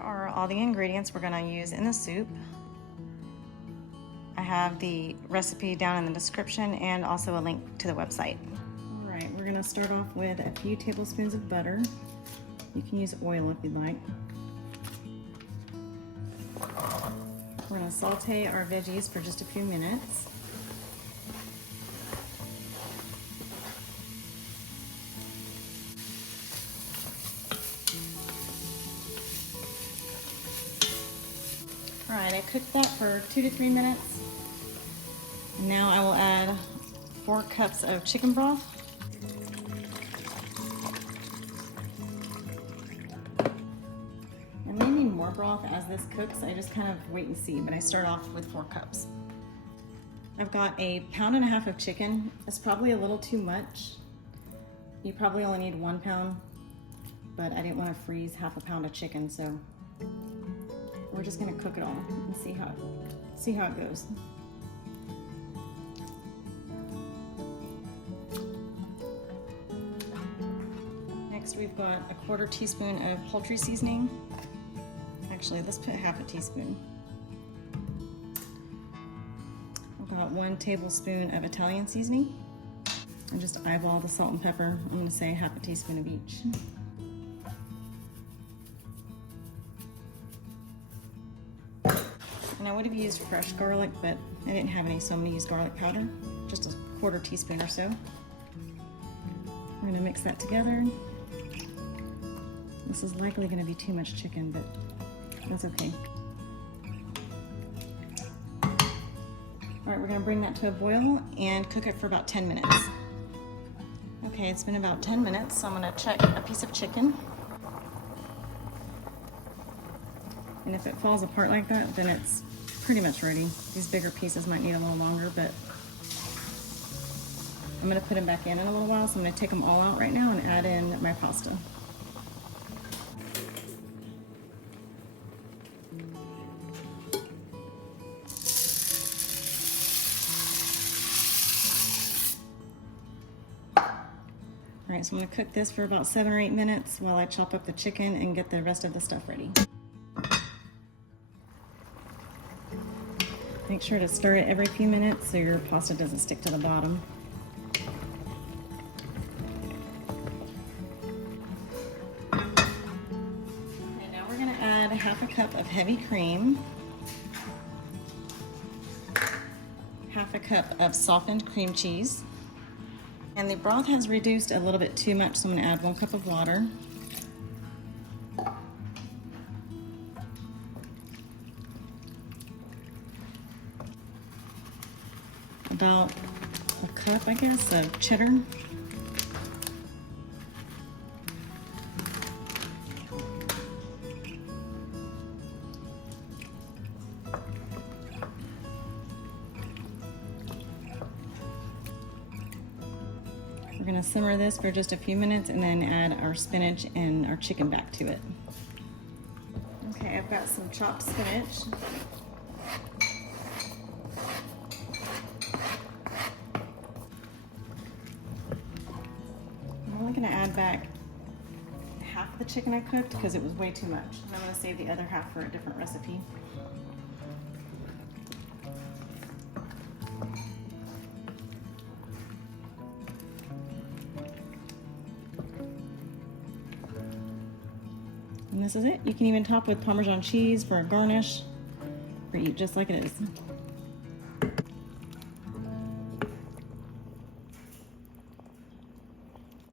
are all the ingredients we're going to use in the soup. I have the recipe down in the description and also a link to the website. All right, we're going to start off with a few tablespoons of butter. You can use oil if you'd like. We're going to saute our veggies for just a few minutes. All right, I cooked that for 2 to 3 minutes. Now I will add 4 cups of chicken broth. I may need more broth as this cooks. I just kind of wait and see, but I start off with 4 cups. I've got 1.5 pounds of chicken. It's probably a little too much. You probably only need 1 pound, but I didn't want to freeze 1/2 pound of chicken, so we're just gonna cook it all and see how it goes. Next, we've got a 1/4 teaspoon of poultry seasoning. Actually, let's put 1/2 teaspoon. I've got 1 tablespoon of Italian seasoning. And just eyeball the salt and pepper. I'm gonna say 1/2 teaspoon of each. And I would have used fresh garlic, but I didn't have any, so I'm gonna use garlic powder. Just a 1/4 teaspoon or so. We're gonna mix that together. This is likely gonna be too much chicken, but that's okay. All right, we're gonna bring that to a boil and cook it for about 10 minutes. Okay, it's been about 10 minutes, so I'm gonna check a piece of chicken. And if it falls apart like that, then it's pretty much ready. These bigger pieces might need a little longer, but I'm gonna put them back in a little while, so I'm gonna take them all out right now and add in my pasta. All right, so I'm gonna cook this for about 7 or 8 minutes while I chop up the chicken and get the rest of the stuff ready. Make sure to stir it every few minutes so your pasta doesn't stick to the bottom. And now we're gonna add 1/2 cup of heavy cream, 1/2 cup of softened cream cheese, and the broth has reduced a little bit too much, so I'm gonna add 1 cup of water. About a cup, I guess, of cheddar. We're gonna simmer this for just a few minutes and then add our spinach and our chicken back to it. Okay, I've got some chopped spinach. I'm only gonna add back 1/2 the chicken I cooked because it was way too much. And I'm gonna save the other 1/2 for a different recipe. And this is it. You can even top with Parmesan cheese for a garnish or eat just like it is.